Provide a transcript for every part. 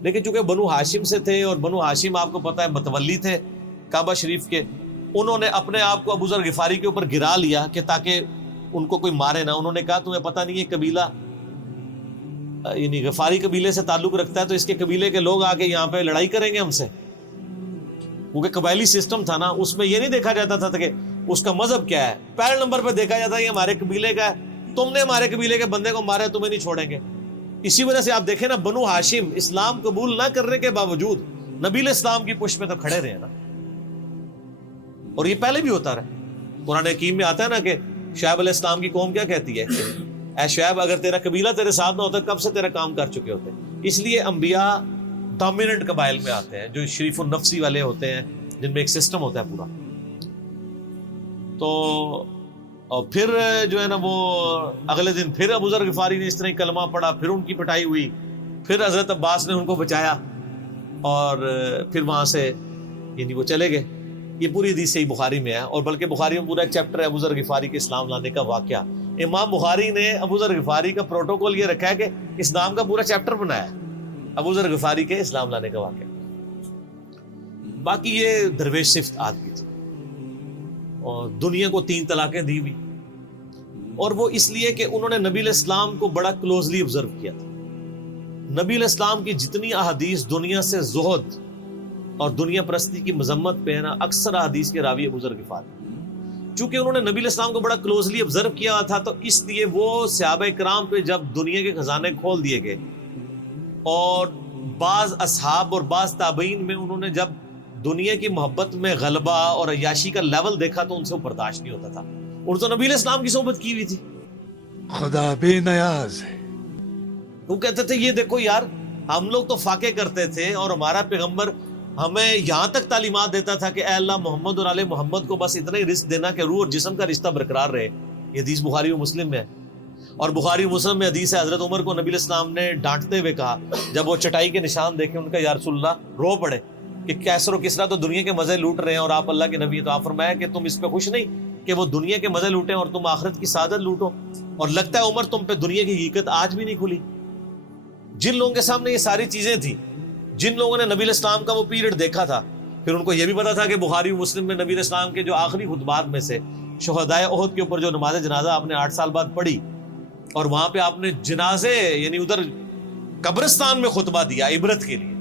لیکن چونکہ بنو ہاشم سے تھے اور بنو ہاشم آپ کو پتہ ہے متولی تھے کعبہ شریف کے، انہوں نے اپنے آپ کو ابو ذر غفاری کے اوپر گرا لیا کہ تاکہ ان کو کوئی مارے نہ. انہوں نے کہا تمہیں پتہ نہیں ہے قبیلہ یعنی غفاری قبیلے سے تعلق رکھتا ہے تو اس کے قبیلے کے لوگ آ کے یہاں پہ لڑائی کریں گے ہم سے. کیونکہ قبائلی سسٹم تھا نا، اس میں یہ نہیں دیکھا جاتا تھا کہ اس کا مذہب کیا ہے، پہلے نمبر پہ دیکھا جاتا ہے یہ ہمارے قبیلے کا ہے، تم نے ہمارے قبیلے کے بندے کو مارا ہے تمہیں نہیں چھوڑیں گے. اسی وجہ سے آپ دیکھیں نا بنو ہاشم اسلام قبول نہ کرنے کے باوجود نبی علیہ السلام کی پشت میں تو کھڑے رہے نا، اور یہ پہلے بھی ہوتا رہا. قرآن حکیم میں آتا ہے نا کہ شعیب علیہ السلام کی قوم کیا کہتی ہے، اے شعیب اگر تیرا قبیلہ تیرے ساتھ نہ ہوتا کب سے تیرا کام کر چکے ہوتے. اس لیے انبیاء ڈومیننٹ قبائل میں آتے ہیں جو شریف النفسی والے ہوتے ہیں، جن میں ایک سسٹم ہوتا ہے پورا. تو اور پھر جو ہے نا وہ اگلے دن پھر ابو ذر غفاری نے اس طرح کلمہ پڑھا، پھر ان کی پٹائی ہوئی، پھر حضرت عباس نے ان کو بچایا اور پھر وہاں سے یعنی وہ چلے گئے. یہ پوری حدیث صحیح بخاری میں ہے، اور بلکہ بخاری میں پورا ایک چیپٹر ہے ابو ذر غفاری کے اسلام لانے کا واقعہ. امام بخاری نے ابو ذر غفاری کا پروٹوکول یہ رکھا ہے کہ اسلام کا پورا چیپٹر بنایا ہے ابو ذر غفاری کے اسلام لانے کا واقعہ. باقی یہ درویش صفت آدمی تھی اور دنیا کو 3 طلاقیں دی ہوئی، اور وہ اس لیے کہ انہوں نے نبی علیہ السلام کو بڑا کلوزلی آبزرو کیا تھا. نبی علیہ السلام کی جتنی احادیث دنیا سے زہد اور دنیا پرستی کی مذمت پہ ہے نا، اکثر احادیث کے راوی ابو ذر غفاری. چونکہ انہوں نے نبی علیہ السلام کو بڑا کلوزلی آبزرو کیا تھا تو اس لیے وہ صحابہ کرام پہ جب دنیا کے خزانے کھول دیے گئے، اور بعض اصحاب اور بعض تابعین میں انہوں نے جب دنیا کی محبت میں غلبہ اور عیاشی کا لیول دیکھا تو ان سے وہ برداشت نہیں ہوتا تھا. اور تو نبی علیہ السلام کی صحبت کی ہوئی تھی، خدا بے نیاز ہے. وہ کہتے تھے یہ دیکھو یار ہم لوگ تو فاقے کرتے تھے اور ہمارا پیغمبر ہمیں یہاں تک تعلیمات دیتا تھا کہ اے اللہ محمد اور آل محمد کو بس اتنا ہی رزق دینا کہ روح اور جسم کا رشتہ برقرار رہے. یہ حدیث بخاری و مسلم میں ہے، اور بخاری و مسلم میں حدیث ہے حضرت عمر کو نبی علیہ السلام نے ڈانٹتے ہوئے کہا جب وہ چٹائی کے نشان دیکھے، ان کا یا رسول اللہ رو پڑے کہ کیسر و کسرا تو دنیا کے مزے لوٹ رہے ہیں اور آپ اللہ کے نبی. تو آپ فرمایا کہ تم اس پہ خوش نہیں کہ وہ دنیا کے مزے لوٹیں اور تم آخرت کی سعادت لوٹو. اور لگتا ہے عمر تم پہ دنیا کی حقیقت آج بھی نہیں کھلی. جن لوگوں کے سامنے یہ ساری چیزیں تھیں، جن لوگوں نے نبی علیہ السلام کا وہ پیریڈ دیکھا تھا، پھر ان کو یہ بھی پتا تھا کہ بخاری و مسلم میں نبی علیہ السلام کے جو آخری خطبات میں سے شہدائے احد کے اوپر جو نماز جنازہ آپ نے 8 سال بعد پڑھی، اور وہاں پہ آپ نے جنازے یعنی ادھر قبرستان میں خطبہ دیا عبرت کے لیے،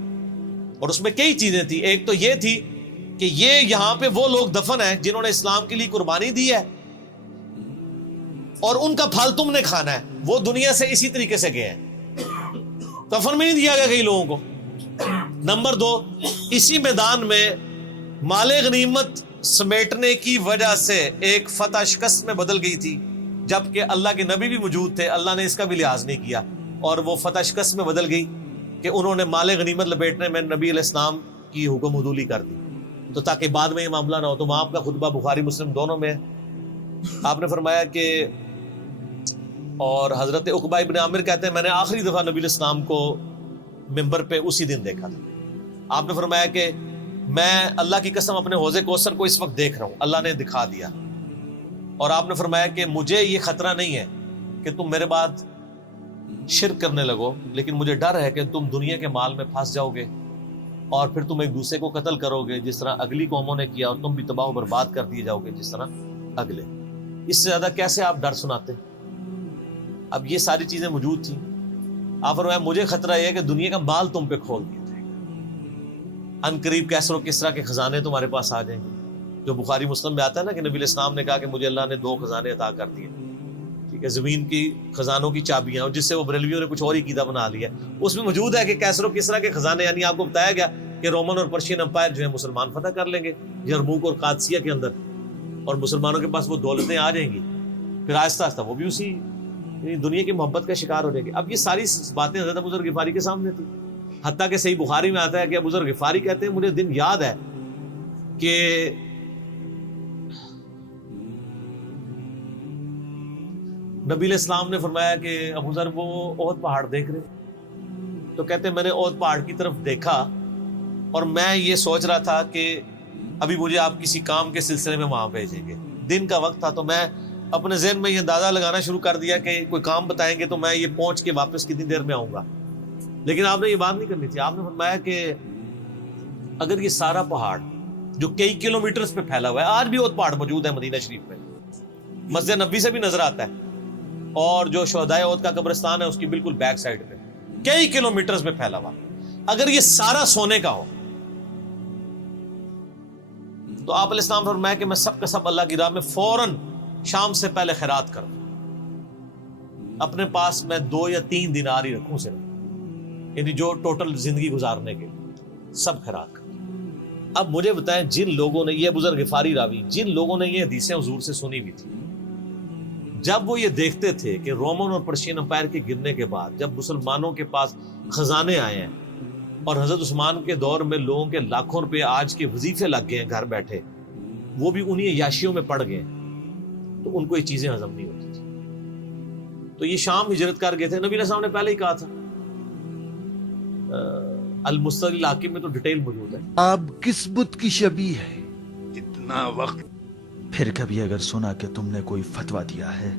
اور اس میں کئی چیزیں تھیں. ایک تو یہ تھی کہ یہ یہاں پہ وہ لوگ دفن ہیں جنہوں نے اسلام کے لیے قربانی دی ہے اور ان کا پھل تم نے کھانا ہے. وہ دنیا سے اسی طریقے سے گئے ہیں، کفن میں نہیں دیا گیا کئی لوگوں کو. نمبر 2، اسی میدان میں مال غنیمت سمیٹنے کی وجہ سے ایک فتح شکست میں بدل گئی تھی، جبکہ اللہ کے نبی بھی موجود تھے. اللہ نے اس کا بھی لحاظ نہیں کیا اور وہ فتح شکست میں بدل گئی کہ انہوں نے مال غنیمت لپیٹنے میں نبی علیہ السلام کی حکم حدولی کر دی، تو تاکہ بعد میں یہ معاملہ نہ ہو. تو وہاں آپ کا خطبہ بخاری مسلم دونوں میں آپ نے فرمایا کہ، اور حضرت عقبہ ابن عامر کہتے ہیں میں نے آخری دفعہ نبی علیہ السلام کو ممبر پہ اسی دن دیکھا تھا. آپ نے فرمایا کہ میں اللہ کی قسم اپنے حوض کوثر کو اس وقت دیکھ رہا ہوں، اللہ نے دکھا دیا. اور آپ نے فرمایا کہ مجھے یہ خطرہ نہیں ہے کہ تم میرے بعد شرک کرنے لگو، لیکن مجھے ڈر ہے کہ تم دنیا کے مال میں پھنس جاؤ گے اور پھر تم ایک دوسرے کو قتل کرو گے جس طرح اگلی قوموں نے کیا، اور تم بھی تباہ و برباد کر دیے جاؤ گے جس طرح اگلے. اس سے زیادہ کیسے آپ ڈر سناتے؟ اب یہ ساری چیزیں موجود تھیں. آپ فرمایا مجھے خطرہ یہ ہے کہ دنیا کا مال تم پہ کھول دیا جائے گا، ان قریب کیسر و کسرا کے خزانے تمہارے پاس آ جائیں گے. جو بخاری مسلم میں آتا ہے نا کہ نبی علیہ السلام نے کہا کہ مجھے اللہ نے 2 خزانے عطا کر دیے، ٹھیک ہے، زمین کی خزانوں کی چابیاں، اور جس سے وہ بریلویوں نے کچھ اور ہی قیدا بنا لیا. اس میں موجود ہے کہ کیسر و کسرا کے خزانے، یعنی آپ کو بتایا گیا کہ رومن اور پرشین امپائر جو ہے مسلمان فتح کر لیں گے یرموک اور قادسیہ کے اندر، اور مسلمانوں کے پاس وہ دولتیں آ جائیں گی. پھر آہستہ آہستہ وہ بھی اسی دنیا کی محبت کا شکار ہو جائے گی. اب یہ ساری باتیں حضرت ابو ذر غفاری کے سامنے تھی، حتیٰ کہ صحیح بخاری میں آتا ہے کہ ابو ذر غفاری کہتے ہیں مجھے دن یاد ہے کہ نبی علیہ السلام نے فرمایا کہ ابو ذر وہ احد پہاڑ دیکھ رہے، تو کہتے ہیں میں نے احد پہاڑ کی طرف دیکھا اور میں یہ سوچ رہا تھا کہ ابھی مجھے آپ کسی کام کے سلسلے میں وہاں بھیجیں گے. دن کا وقت تھا، تو میں اپنے ذہن میں یہ اندازہ لگانا شروع کر دیا کہ کوئی کام بتائیں گے تو میں یہ پہنچ کے واپس کتنی دیر میں آؤں گا. لیکن آپ نے یہ بات نہیں کرنی تھی. آپ نے فرمایا کہ اگر یہ سارا پہاڑ جو کئی کلومیٹرز پہ پھیلا ہوا ہے, آج بھی وہ پہاڑ موجود ہے مدینہ شریف میں, مسجد نبوی سے بھی نظر آتا ہے, اور جو شہدائے احد کا قبرستان ہے اس کی بالکل بیک سائڈ پہ کئی کلومیٹرز پہ پھیلا ہوا, اگر یہ سارا سونے کا ہو تو آپ علیہ السلام فرمایا کہ میں سب کا سب اللہ کی راہ میں فوراً شام سے پہلے خیرات کروں, اپنے پاس میں 2 یا 3 دینار ہی رکھوں صرف, یعنی جو ٹوٹل زندگی گزارنے کے سب خیرات کروں. اب مجھے بتائیں, جن لوگوں نے, یہ بزرگ غفاری راوی, جن لوگوں نے یہ حدیثیں حضور سے سنی ہوئی تھی, جب وہ یہ دیکھتے تھے کہ رومن اور پرشین امپائر کے گرنے کے بعد جب مسلمانوں کے پاس خزانے آئے ہیں اور حضرت عثمان کے دور میں لوگوں کے لاکھوں روپے آج کے وظیفے لگ گئے ہیں گھر بیٹھے, وہ بھی انہی عیاشیوں میں پڑ گئے, تو ان کو یہ چیزیں ہضم نہیں ہوتی تھی. تو یہ شام ہجرت کر گئے تھے. نبی علیہ السلام نے پہلے ہی کہا تھا, المستدرک الحاکم میں تو ڈیٹیل موجود ہے. آپ کس بت کی شبیہ ہے, اتنا وقت. پھر کبھی اگر سنا کہ تم نے کوئی فتویٰ دیا ہے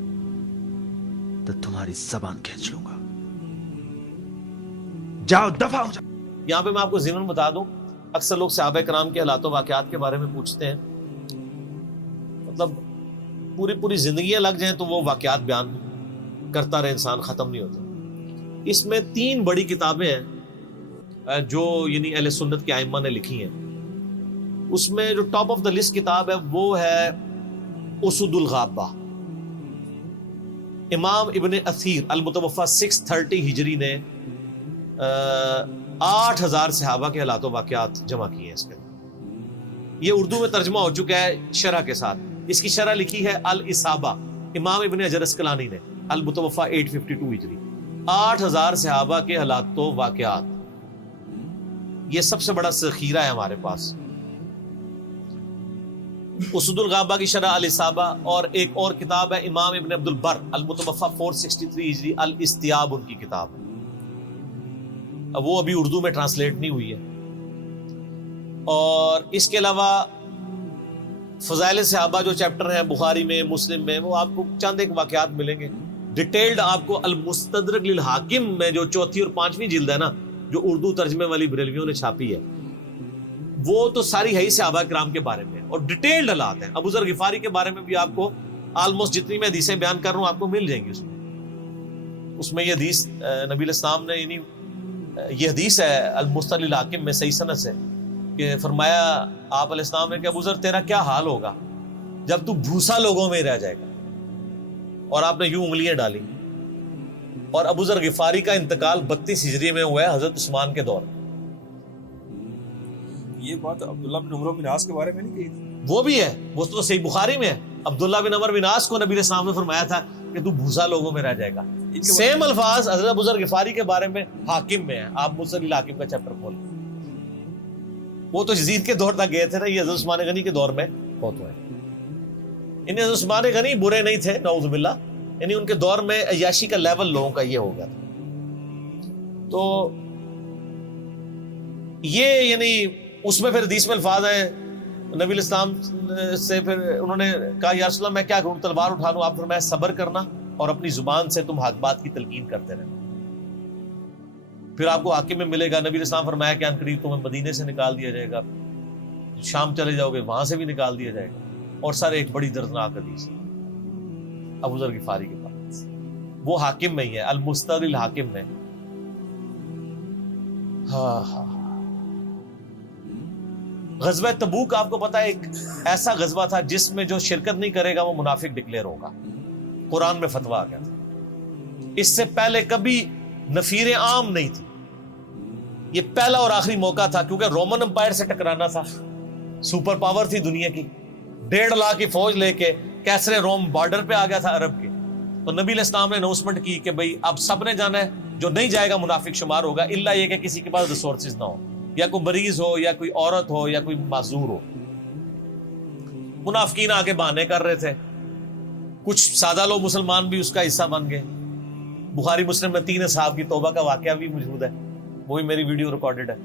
تو تمہاری زبان کھینچ لوں گا. جاؤ دفع ہو جاؤ. یہاں پہ میں آپ کو ضمن بتا دوں, اکثر لوگ صحابہ کرام کے حالات و واقعات کے بارے میں پوچھتے ہیں, مطلب پوری زندگیاں لگ جائیں تو وہ واقعات بیان کرتا رہے انسان, ختم نہیں ہوتا. اس میں 3 بڑی کتابیں ہیں جو یعنی اہل سنت کے ائمہ نے لکھی ہیں. اس میں جو ٹاپ آف دا لسٹ کتاب ہے وہ ہے اسد الغابہ. امام ابن اثیر المتوفی 630 ہجری نے 8000 صحابہ کے حالات و واقعات جمع کیے ہیں اس کے. یہ اردو میں ترجمہ ہو چکا ہے شرح کے ساتھ. اس کی شرح لکھی ہے الاصابہ امام ابن حجر اسقلانی نے, المتوفی 852 ہجری. 8000 صحابہ کے حالات و واقعات, یہ سب سے بڑا ذخیرہ ہے ہمارے پاس. اسد الغابہ کی شرح الاصابہ, اور ایک اور کتاب ہے امام ابن عبد البر المتوفی 463 ہجری الاستیاب, ان کی کتاب ہے. اب وہ ابھی اردو میں ٹرانسلیٹ نہیں ہوئی ہے. اور اس کے علاوہ فضائل صحابہ جو چیپٹر ہیں بخاری میں, مسلم میں, وہ آپ کو چند ایک واقعات ملیں گے. ڈیٹیلڈ آپ کو المستدرک للحاکم میں جو 4تھی اور 5ویں جلد ہے نا, جو اردو ترجمے والی بریلویوں نے چھاپی ہے, وہ تو ساری ہے ہی صحابہ کرام کے بارے میں, اور ڈیٹیلڈ حالات ہیں. ابو ذر غفاری کے بارے میں بھی آپ کو آلموسٹ جتنی میں حدیثیں بیان کر رہا ہوں آپ کو مل جائیں گی. اس میں یہ حدیث نبی علیہ السلام نے, یعنی یہ حدیث ہے المستدرک للحاکم میں صحیح سند سے, کہ فرمایا آپ علیہ السلام نے کہ ابو ذر تیرا کیا حال ہوگا جب تو بھوسا لوگوں میں رہ جائے گا. اور آپ نے یوں انگلیاں ڈالی. اور ابو ذر غفاری کا انتقال 32 ہجری میں ہوا ہے حضرت عثمان کے دور میں. یہ بات عبداللہ بن عمر بن عاص کے بارے میں نہیں کہی تھی؟ وہ بھی ہے, وہ تو صحیح بخاری میں ہے. عبداللہ بن عمر بن عاص کو نبی علیہ السلام نے فرمایا تھا کہ تو بھوسا لوگوں میں رہ جائے گا. سیم الفاظ حضرت ابو ذر غفاری کے بارے میں حاکم میں ہے. آپ مستدرک الحاکم کا چیپٹر کھول, وہ تو یزید کے دور تک گئے تھے نا, یہ حضرت عثمان غنی کے دور میں بہت ہوئے. انہیں حضرت عثمان غنی برے نہیں تھے نعوذ باللہ, یعنی ان کے دور میں عیاشی کا لیول لوگوں کا یہ ہو گیا تھا. تو یہ یعنی اس میں پھر حدیث میں الفاظ ہیں نبی علیہ السلام سے, پھر انہوں نے کہا یا رسول اللہ میں کیا کروں, تلوار اٹھا لوں؟ آپ فرمایا صبر کرنا اور اپنی زبان سے تم حق بات کی تلقین کرتے رہنا, پھر آپ کو حاکم میں ملے گا. نبی علیہ السلام فرمایا کہ ان قریب تمہیں مدینے سے نکال دیا جائے گا, شام چلے جاؤ گے وہاں سے بھی نکال دیا جائے گا. اور سر ایک بڑی دردناک حدیث ابو ذر غفاری کے پاس, وہ حاکم میں ہی ہے, المستدرک الحاکم میں. ہاں غزوہ تبوک آپ کو پتا ہے ایک ایسا غزوہ تھا جس میں جو شرکت نہیں کرے گا وہ منافق ڈکلیئر ہوگا. قرآن میں فتویٰ آ گیا تھا. اس سے پہلے کبھی نفیر عام نہیں تھی, یہ پہلا اور آخری موقع تھا, کیونکہ رومن امپائر سے ٹکرانا تھا. سپر پاور تھی دنیا کی, 1.5 لاکھ کی فوج لے کے کیسرے روم بارڈر پہ آ گیا تھا عرب کے. تو نبی علیہ السلام نے اناؤنسمنٹ کی کہ بھئی اب سب نے جانا ہے, جو نہیں جائے گا منافق شمار ہوگا, الا یہ کہ کسی کے پاس ریسورسز نہ ہو, یا کوئی مریض ہو, یا کوئی عورت ہو, یا کوئی معذور ہو. منافقین آگے بہانے کر رہے تھے, کچھ سادہ لوگ مسلمان بھی اس کا حصہ بن گئے. بخاری مسلم میں 3 اصحاب کی توبہ کا واقعہ بھی موجود ہے, وہ بھی میری ویڈیو ریکارڈڈ ہے.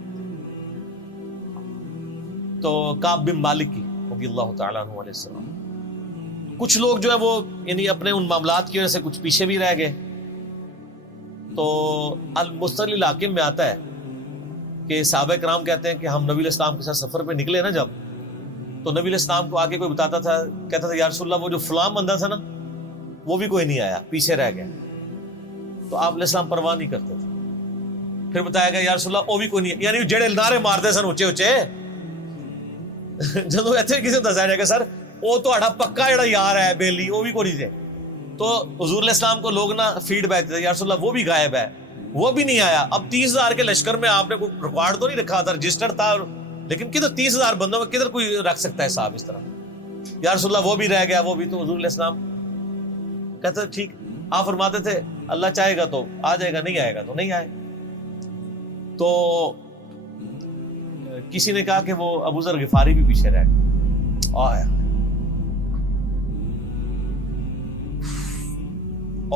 تو کعب بن مالک کی رضی اللہ تعالیٰ عنہ علیہ السلام, کچھ لوگ جو ہے وہ یعنی اپنے ان معاملات کی وجہ سے کچھ پیچھے بھی رہ گئے. تو المستقل الحاکم میں آتا ہے کہ صحابہ کرام کہتے ہیں کہ ہم نبی علیہ السلام کے ساتھ سفر پہ نکلے نا جب، تو نبی علیہ السلام کو آگے کوئی بتاتا تھا، کہتا تھا یا رسول اللہ وہ جو فلاں بندہ تھا نا وہ بھی کوئی نہیں آیا، پیچھے رہ گیا. تو آپ علیہ السلام پرواہ نہیں کرتے تھے. پھر بتایا گیا یا رسول اللہ وہ بھی کوئی نہیں، یعنی جڑے نعرے مارتے سن اچے اچے جدو ایتھے کسی کو دسایا جائے گا سر وہ تہاڈا پکا جڑا یار ہے بیلی وہ بھی کوئی نہیں تھے. تو حضور علیہ السلام کو لوگ نا فیڈ بیک دیتے یا رسول اللہ وہ بھی غائب ہے، وہ بھی نہیں آیا. اب 30,000 کے لشکر میں آپ نے کوئی ریکارڈ تو نہیں رکھا تھا، رجسٹر تھا، لیکن کدھر 30,000 بندوں میں کدھر کوئی رکھ سکتا ہے صاحب اس طرح. یا رسول اللہ وہ بھی رہ گیا، وہ بھی. تو حضور علیہ السلام کہتے ٹھیک. آپ فرماتے تھے اللہ چاہے گا تو آ جائے گا، نہیں آئے گا تو نہیں آئے. تو کسی نے کہا کہ وہ ابو ذر غفاری بھی پیچھے رہ گیا آیا،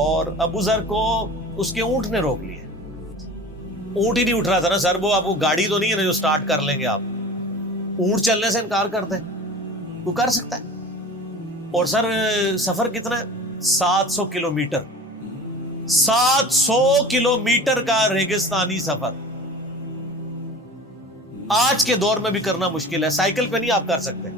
اور ابو ذر کو اس کے اونٹ نے روک لیا. اونٹ ہی نہیں اٹھ رہا تھا نا سر، وہ آپ کو گاڑی تو نہیں ہے نا جو سٹارٹ کر لیں گے آپ. اونٹ چلنے سے انکار کرتے ہیں، وہ کر سکتا ہے. اور سر سفر کتنا ہے؟ 700 کلومیٹر. 700 کلومیٹر کا ریگستانی سفر آج کے دور میں بھی کرنا مشکل ہے. سائیکل پہ نہیں آپ کر سکتے،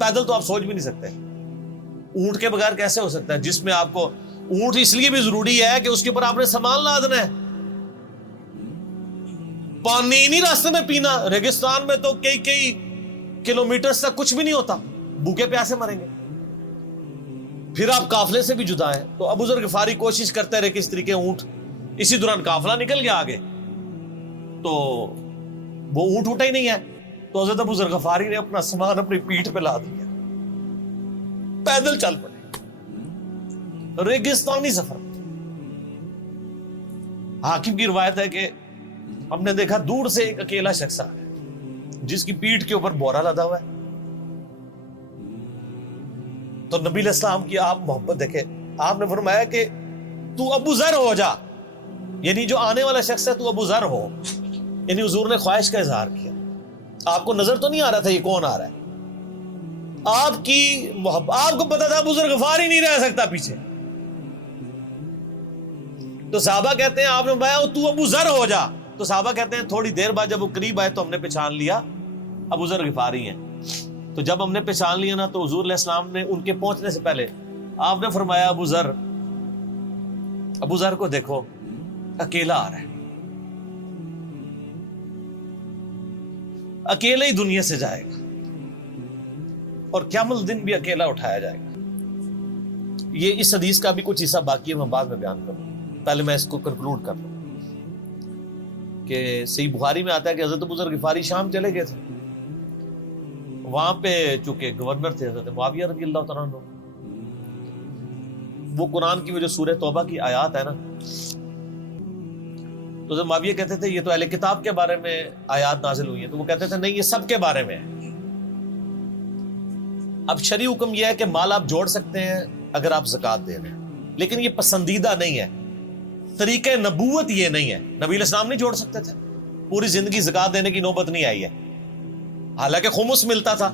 پیدل تو آپ سوچ بھی نہیں سکتے. اونٹ کے بغیر کیسے ہو سکتا ہے؟ جس میں آپ کو اونٹ اس لیے بھی ضروری ہے کہ اس کے اوپر آپ نے سامان لادنا ہے. پانی نہیں راستے میں پینا. ریگستان میں تو کئی کلومیٹر تک کچھ بھی نہیں ہوتا، بھوکے پیاسے مریں گے. پھر آپ قافلے سے بھی جدا ہیں. تو ابو ذر غفاری کوشش کرتے رہے کس طریقے اونٹ. اسی دوران قافلہ نکل گیا آگے، تو وہ اونٹ اٹھا ہی نہیں ہے. تو حضرت ابو ذر غفاری نے اپنا سامان اپنی پیٹھ پہ لاد دیا، پیدل چل پڑے. ریگستانی سفر. حاکم کی روایت ہے کہ ہم نے دیکھا دور سے ایک اکیلا شخص آ ہے جس کی پیٹھ کے اوپر بورا لدا ہوا ہے. تو نبی علیہ السلام کی آپ محبت دیکھے، آپ نے فرمایا کہ تو ابو ذر ہو جا، یعنی جو آنے والا شخص ہے تو ابو ذر ہو. یعنی حضور نے خواہش کا اظہار کیا. آپ کو نظر تو نہیں آ رہا تھا یہ کون آ رہا ہے، آپ کی محبت. آپ کو پتا تھا ابو ذر غفاری نہیں رہ سکتا پیچھے. تو صحابہ کہتے ہیں آپ نے فرمایا تو ابو ذر ہو جا. تو صحابہ کہتے ہیں تھوڑی دیر بعد جب وہ قریب آئے تو ہم نے پہچان لیا ابو ذر غفاری ہیں. تو جب ہم نے پہچان لیا نا تو حضور علیہ السلام نے ان کے پہنچنے سے پہلے آپ نے فرمایا ابو ذر کو دیکھو اکیلا آ رہا ہے، اکیلے ہی دنیا سے جائے گا اور قیامت دن بھی اکیلا اٹھایا جائے گا. یہ اس حدیث کا بھی کچھ حصہ باقی ہے، میں بعد میں بیان کروں. پہلے میں اس کو کنکلوڈ کر لوں کہ صحیح بخاری میں آتا ہے کہ حضرت ابو ذر غفاری شام چلے گئے تھے. وہاں پہ چونکہ گورنر تھے حضرت معاویہ رضی اللہ تعالیٰ عنہ. وہ قرآن کی وہ جو سورہ توبہ کی آیات ہے نا، تو حضرت معاویہ کہتے تھے یہ تو اہل کتاب کے بارے میں آیات نازل ہوئی ہیں. تو وہ کہتے تھے نہیں، یہ سب کے بارے میں ہے. اب شرعی حکم یہ ہے کہ مال آپ جوڑ سکتے ہیں اگر آپ زکوٰۃ دے رہے ہیں، لیکن یہ پسندیدہ نہیں ہے. طریقہ نبوت یہ نہیں ہے. نبی علیہ السلام نہیں جوڑ سکتے تھے، پوری زندگی زکوٰۃ دینے کی نوبت نہیں آئی ہے، حالانکہ خمس ملتا تھا،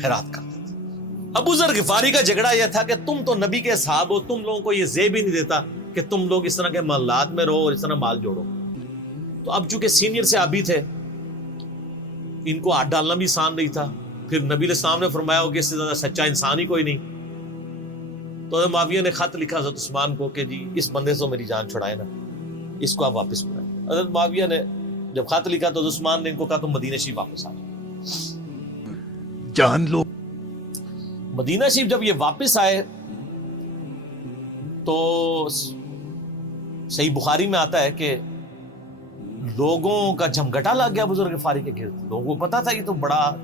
خیرات کرتے تھے. ابو ذر غفاری کا جھگڑا یہ تھا کہ تم تو نبی کے اصحاب ہو، تم لوگوں کو یہ زیب ہی نہیں دیتا کہ تم لوگ اس طرح کے محلات میں رہو اور اس طرح مال جوڑو. تو اب چونکہ سینئر صحابی تھے، ان کو ہاتھ ڈالنا بھی آسان نہیں تھا. پھر نبی علیہ السلام نے فرمایا ہو کہ اس سے زیادہ سچا انسان ہی کوئی نہیں. تو حضرت معاویہ نے خط لکھا حضرت عثمان کو کہ جی اس بندے سے میری جان چھڑائے نا، اس کو آپ واپس بلائیں. حضرت معاویہ نے جب خط لکھا تو حضرت عثمان نے ان کو کہا تم مدینہ شریف واپس آ جاؤ. جان لو. مدینہ شریف جب یہ واپس آئے تو صحیح بخاری میں آتا ہے کہ لوگوں کا جھمگٹا لگ گیا ابو ذر غفاری کے گرد. لوگوں کو پتا تھا یہ تو بڑا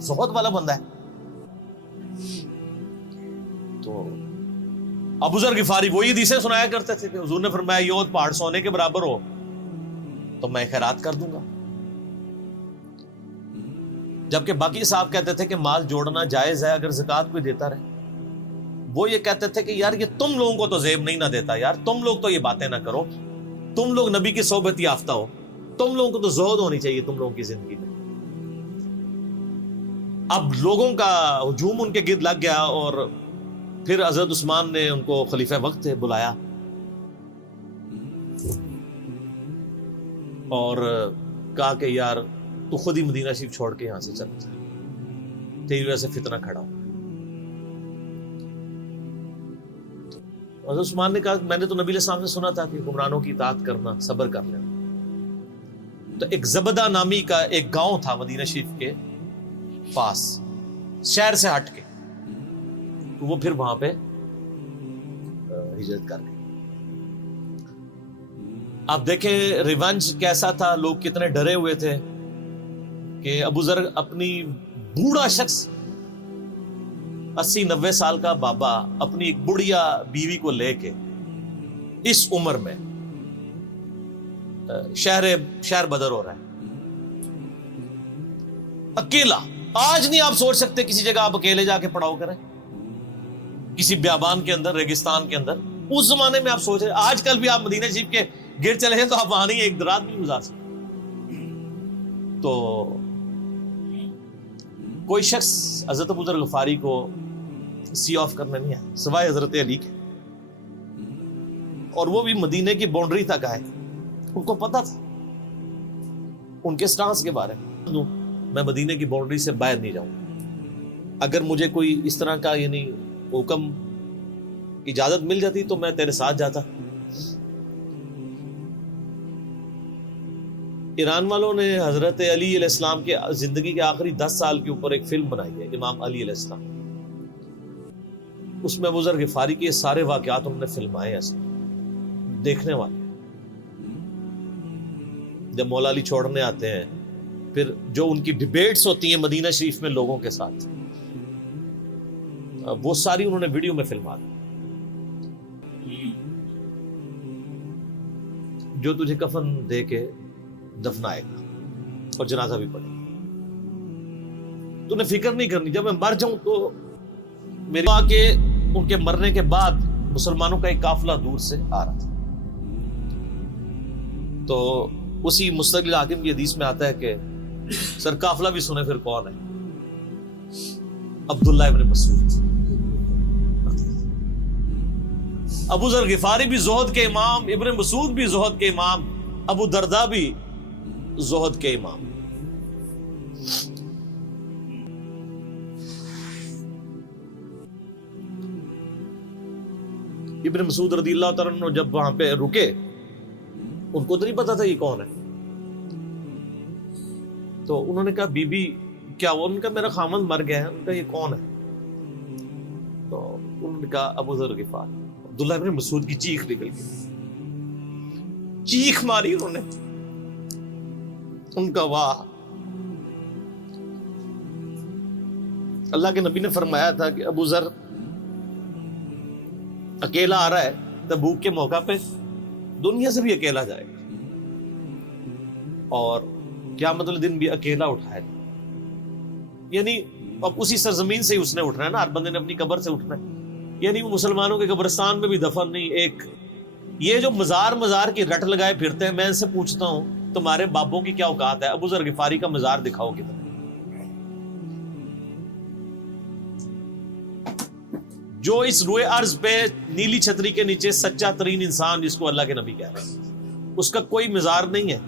زہد والا بندہ ہے. تو ابو ذر غفاری وہی حدیثیں سنایا کرتے تھے کہ حضور نے فرمایا یہ پہاڑ سونے کے برابر ہو تو میں خیرات کر دوں گا. جبکہ باقی صاحب کہتے تھے کہ مال جوڑنا جائز ہے اگر زکوٰۃ کوئی دیتا رہے. وہ یہ کہتے تھے کہ یار یہ تم لوگوں کو تو زیب نہیں نہ دیتا، یار تم لوگ تو یہ باتیں نہ کرو، تم لوگ نبی کی صحبت یافتہ ہو، تم لوگوں کو تو زہد ہونی چاہیے تم لوگوں کی زندگی میں. اب لوگوں کا ہجوم ان کے گرد لگ گیا اور پھر حضرت عثمان نے ان کو خلیفہ وقت بلایا اور کہا کہ یار تو خود ہی مدینہ شریف چھوڑ کے یہاں سے چلا جا، تیری وجہ سے فتنہ کھڑا ہو۔ حضرت عثمان نے کہا میں نے تو نبی علیہ السلام سے سنا تھا کہ حکمرانوں کی اطاعت کرنا، صبر کر لینا۔ تو ایک زبدہ نامی کا ایک گاؤں تھا مدینہ شریف کے پاس، شہر سے ہٹ کے، تو وہ پھر وہاں پہ ہجرت کر گئے۔ آپ دیکھیں ریونج کیسا تھا، لوگ کتنے ڈرے ہوئے تھے کہ ابو ذر اپنی بوڑھا شخص 80-90 سال کا بابا اپنی ایک بڑھیا بیوی کو لے کے اس عمر میں شہر بدر ہو رہا ہے اکیلا۔ آج نہیں آپ سوچ سکتے کسی جگہ آپ اکیلے جا کے پڑاؤ کریں، کسی بیابان کے اندر، ریگستان کے اندر۔ اس زمانے میں آپ سوچ رہے، آج کل بھی آپ مدینہ شریف کے گر چلے ہیں تو آپ وہاں نہیں ایک رات بھی گزار سکتے۔ تو کوئی شخص حضرت ابو ذر غفاری کو سی آف کرنے نہیں آیا سوائے حضرت علی کے، اور وہ بھی مدینے کی باؤنڈری تک آئے۔ ان کو پتا تھا ان کے سٹانس کے بارے میں مدینے کی باؤنڈری سے باہر نہیں جاؤں، اگر مجھے کوئی اس طرح کا یعنی حکم اجازت مل جاتی تو میں تیرے ساتھ جاتا۔ ایران والوں نے حضرت علی علیہ السلام کے زندگی کے آخری 10 سال کے اوپر ایک فلم بنائی ہے، امام علی علیہ السلام۔ اس میں ابو ذر غفاری کے سارے واقعات انہوں نے فلمائے ہیں، دیکھنے والے۔ جب مولا علی چھوڑنے آتے ہیں، پھر جو ان کی ڈیبیٹس ہوتی ہیں مدینہ شریف میں لوگوں کے ساتھ، وہ ساری انہوں نے ویڈیو میں فلما دی۔ جو تجھے کفن دے کے دفنائے گا اور جنازہ بھی پڑے گا، تو نے فکر نہیں کرنی، جب میں مر جاؤں تو میرے آ کے ان کے مرنے کے بعد مسلمانوں کا ایک قافلہ دور سے آ رہا تھا۔ تو اسی مستقل حاکم کی حدیث میں آتا ہے کہ سر قافلہ بھی سنے پھر کون ہے؟ عبداللہ ابن مسعود۔ ابو ذر غفاری بھی زہد کے امام، ابن مسعود بھی زہد کے امام، ابو درداء بھی زہد کے امام۔ ابن مسعود رضی اللہ تعالیٰ عنہ جب وہاں پہ رکے، ان کو تو نہیں پتا تھا یہ کون ہے، تو انہوں نے کہا بی بی کیا وہ؟ ان کا میرا خامند مر گیا ہے۔ ان کا یہ کون ہے؟ تو انہوں نے کہا ابو ذر غفاری۔ عبداللہ ابن مسعود کی چیخ نکل گئی، چیخ ماری انہوں نے، ان کا واہ۔ اللہ کے نبی نے فرمایا تھا کہ ابو ذر اکیلا آ رہا ہے تبوک کے موقع پہ، دنیا سے بھی اکیلا جائے گا، اور قیامت الدن بھی اکیلا اٹھائے گا۔ یعنی اب اسی سرزمین سے ہی اس نے اٹھنا ہے نا، ہر بندے نے اپنی قبر سے اٹھنا ہے، یعنی وہ مسلمانوں کے قبرستان میں بھی دفن نہیں۔ ایک یہ جو مزار کی رٹ لگائے پھرتے ہیں، میں ان سے پوچھتا ہوں تمہارے بابوں کی کیا اوقات ہے؟ ابو ذر غفاری کا مزار دکھاؤ کدھر؟ جو اس روئے ارض پہ نیلی چھتری کے نیچے سچا ترین انسان جس کو اللہ کے نبی کہہ رہے ہیں، اس کا کوئی مزار نہیں ہے۔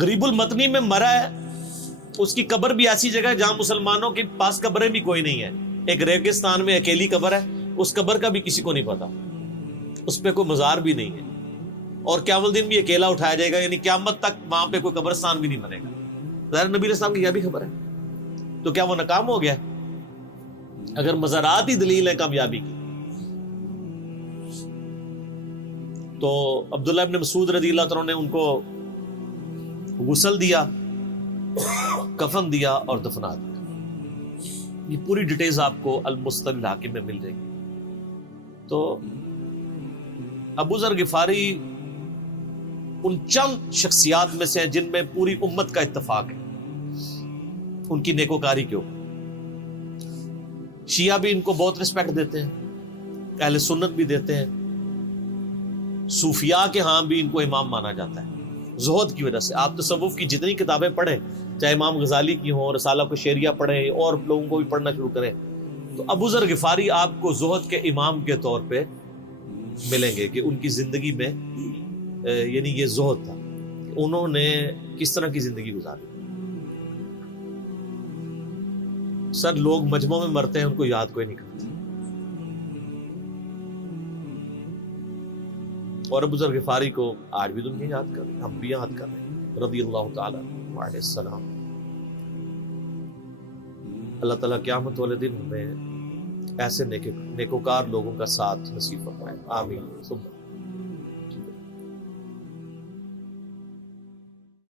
غریب المتنی میں مرا ہے، اس کی قبر بھی ایسی جگہ ہے جہاں مسلمانوں کے پاس قبریں بھی کوئی نہیں ہے، ایک ریگستان میں اکیلی قبر ہے، اس قبر کا بھی کسی کو نہیں پتا، اس پہ کوئی مزار بھی نہیں ہے، اور قیامت دن بھی اکیلا اٹھایا جائے گا، یعنی قیامت تک وہاں پہ کوئی قبرستان بھی نہیں بنے گا۔ ظاہر نبی علیہ السلام کی یہ بھی خبر ہے، تو کیا وہ ناکام ہو گیا؟ اگر مزارات ہی دلیل ہے کامیابی کی، تو عبداللہ ابن مسعود رضی اللہ تعالیٰ نے ان کو غسل دیا، کفن دیا اور دفنا دیا۔ یہ پوری ڈیٹیلز آپ کو المستقل حاکم میں مل جائے گی۔ تو ابو ذر غفاری ان چند شخصیات میں سے ہیں جن میں پوری امت کا اتفاق ہے ان کی نیکوکاری کے اوپر۔ شیعہ بھی ان کو بہت رسپیکٹ دیتے ہیں، اہل سنت بھی دیتے ہیں، صوفیاء کے ہاں بھی ان کو امام مانا جاتا ہے زہد کی وجہ سے۔ آپ تصوف کی جتنی کتابیں پڑھیں، چاہے امام غزالی کی ہوں، رسالہ کو شیریہ پڑھیں، اور لوگوں کو بھی پڑھنا شروع کریں، تو ابو ذر غفاری آپ کو زہد کے امام کے طور پہ ملیں گے کہ ان کی زندگی میں یعنی یہ زہد تھا کہ انہوں نے کس طرح کی زندگی گزاری. سر لوگ مجمع میں مرتے ہیں، ان کو یاد کوئی نہیں کرتا. اور ابو ذر غفاری کو آج بھی دنیا یاد کر رہے ہیں، ہم بھی یاد کر رہے ہیں رضی اللہ تعالی علیہ السلام. اللہ تعالیٰ قیامت والے دن ہمیں ایسے نیکوکار لوگوں کا ساتھ نصیب فرمائے. آمین.